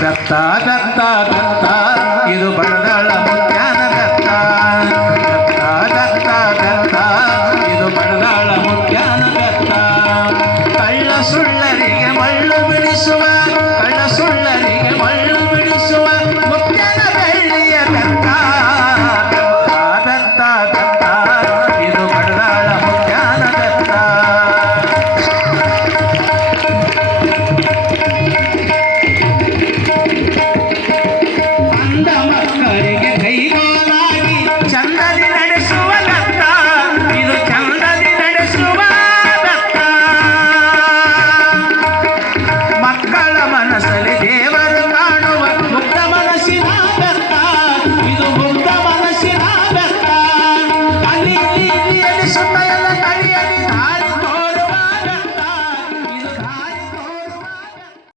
ದತ್ತ ದತ್ತ ದತ್ತ. ಇದು ಬಡದಳ ಮುತ್ಯಾನ ದತ್ತ. ದತ್ತ ದತ್ತ ದತ್ತ. ಇದು ಬಡದಳ ಮುತ್ಯಾನ ದತ್ತ. ಕಳ್ಳ ಸುಳ್ಳರಿಗೆ ಮಳ್ಳು ಬಿಡಿಸುವ कर